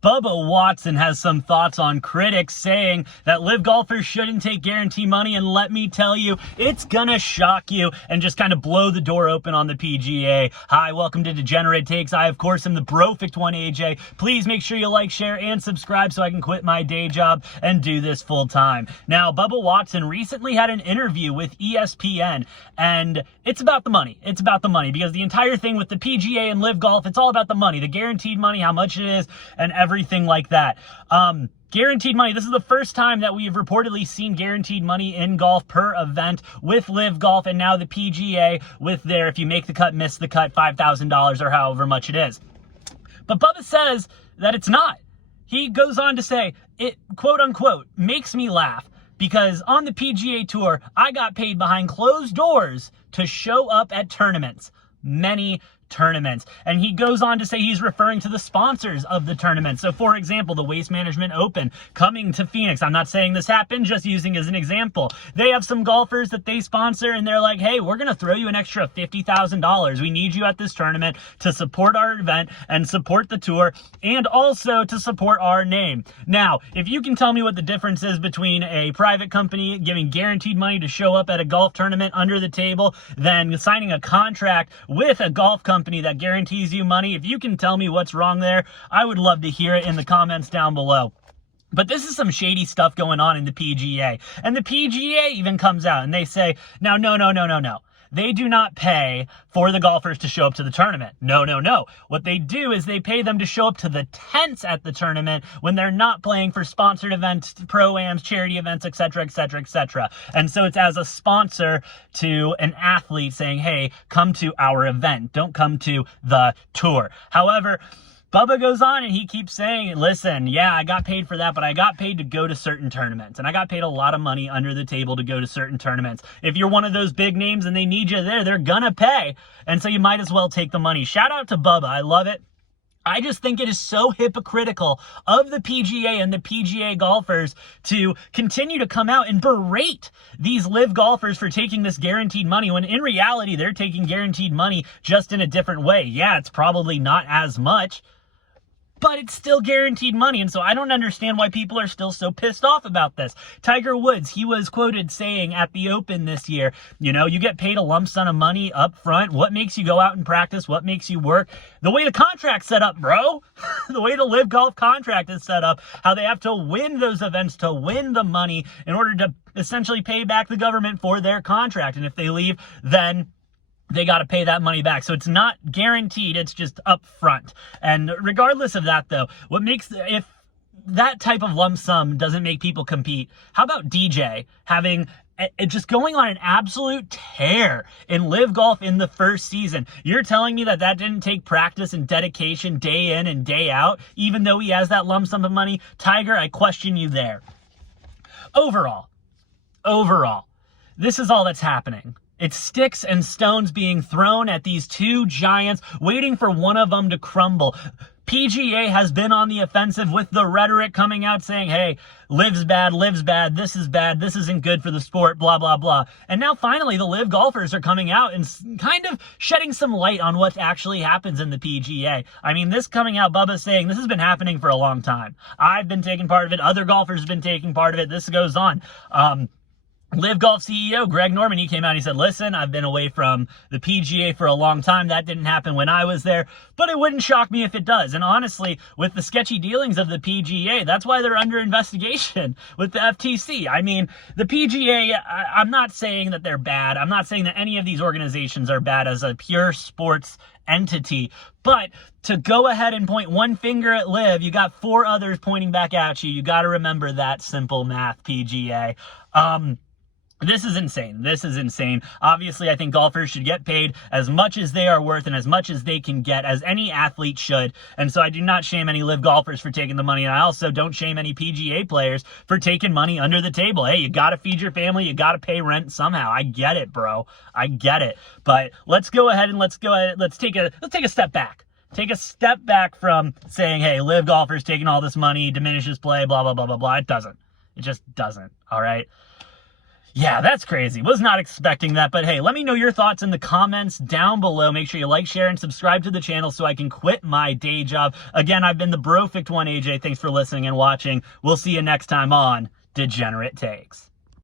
Bubba Watson has some thoughts on critics saying that LIV golfers shouldn't take guarantee money, and let me tell you, it's gonna shock you and just kind of blow the door open on the PGA. Hi, welcome to Degenerate Takes. I, of course, am the brofict one, AJ. Please make sure you like, share, and subscribe so I can quit my day job and do this full time. Now, Bubba Watson recently had an interview with ESPN, and it's about the money. It's about the money because the entire thing with the PGA and LIV golf, it's all about the money, the guaranteed money, how much it is, and everything like that. Guaranteed money. This is the first time that we have reportedly seen guaranteed money in golf per event with LIV Golf and now the PGA with their, if you make the cut, miss the cut, $5,000 or however much it is. But Bubba says that it's not. He goes on to say, it, quote unquote, makes me laugh because on the PGA Tour, I got paid behind closed doors to show up at tournaments. Many tournaments. And he goes on to say he's referring to the sponsors of the tournament. So for example, the Waste Management Open coming to Phoenix. I'm not saying this happened, just using as an example. They have some golfers that they sponsor and they're like, hey, we're going to throw you an extra $50,000. We need you at this tournament to support our event and support the tour and also to support our name. Now, if you can tell me what the difference is between a private company giving guaranteed money to show up at a golf tournament under the table than signing a contract with a golf company that guarantees you money, if you can tell me what's wrong there, I would love to hear it in the comments down below. But this is some shady stuff going on in the PGA. And the PGA even comes out and they say, now, no. They do not pay for the golfers to show up to the tournament. No. What they do is they pay them to show up to the tents at the tournament when they're not playing for sponsored events, pro-ams, charity events, etc., etc., etc. And so it's as a sponsor to an athlete saying, hey, come to our event. Don't come to the tour. However, Bubba goes on and he keeps saying, listen, yeah, I got paid for that, but I got paid to go to certain tournaments. And I got paid a lot of money under the table to go to certain tournaments. If you're one of those big names and they need you there, they're gonna pay. And so you might as well take the money. Shout out to Bubba. I love it. I just think it is so hypocritical of the PGA and the PGA golfers to continue to come out and berate these LIV golfers for taking this guaranteed money when in reality, they're taking guaranteed money just in a different way. Yeah, it's probably not as much, but it's still guaranteed money. And so I don't understand why people are still so pissed off about this. Tiger Woods, he was quoted saying at the Open this year, you know, you get paid a lump sum of money up front. What makes you go out and practice? What makes you work? The way the contract's set up, bro. The way the LIV Golf contract is set up, how they have to win those events to win the money in order to essentially pay back the government for their contract. And if they leave, then they got to pay that money back. So it's not guaranteed, it's just up front. And regardless of that though, what makes, if that type of lump sum doesn't make people compete, how about DJ having just going on an absolute tear in LIV Golf in the first season? You're telling me that that didn't take practice and dedication day in and day out, even though he has that lump sum of money? Tiger, I question you there. Overall, this is all that's happening. It's sticks and stones being thrown at these two giants, waiting for one of them to crumble. PGA has been on the offensive with the rhetoric coming out saying, hey, LIV's bad, this is bad, this isn't good for the sport, blah, blah, blah. And now finally the LIV golfers are coming out and kind of shedding some light on what actually happens in the PGA. I mean, this coming out, Bubba's saying this has been happening for a long time. I've been taking part of it. Other golfers have been taking part of it. This goes on. LIV Golf CEO Greg Norman, he came out and he said, listen, I've been away from the PGA for a long time. That didn't happen when I was there, but it wouldn't shock me if it does. And honestly, with the sketchy dealings of the PGA, that's why they're under investigation with the FTC. I mean, the PGA, I'm not saying that they're bad. I'm not saying that any of these organizations are bad as a pure sports entity, but to go ahead and point one finger at LIV, you got four others pointing back at you. You got to remember that simple math, PGA. This is insane. This is insane. Obviously, I think golfers should get paid as much as they are worth and as much as they can get, as any athlete should. And so I do not shame any LIV golfers for taking the money. And I also don't shame any PGA players for taking money under the table. Hey, you got to feed your family. You got to pay rent somehow. I get it, bro. I get it. But let's go ahead and let's take a step back. Take a step back from saying, hey, LIV golfers taking all this money diminishes play, blah, blah, blah, blah, blah. It doesn't. It just doesn't. All right. Yeah, that's crazy. Was not expecting that, but hey, let me know your thoughts in the comments down below. Make sure you like, share, and subscribe to the channel so I can quit my day job. Again, I've been the Brofict one, AJ. Thanks for listening and watching. We'll see you next time on Degenerate Takes.